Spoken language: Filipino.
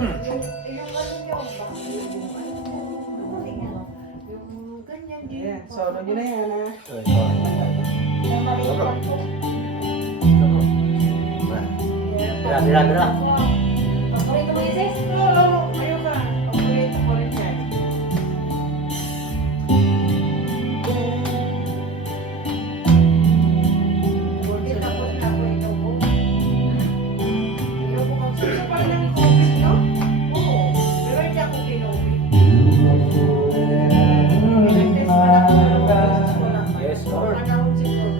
Yung ganyan din. Ayan, solo nyo na yan ha. Dira. Paborito mo yun, sis? Oo, ayun ka. Paborito ko rin yan. Hindi tapos na ako ito po. Inubo ko. Sa pala ng COVID, no? Oo. Pero hindi ako pinuwi. Pinag-test pa na ako ng beses ko lang. Yes, Lord. Panahon siguro.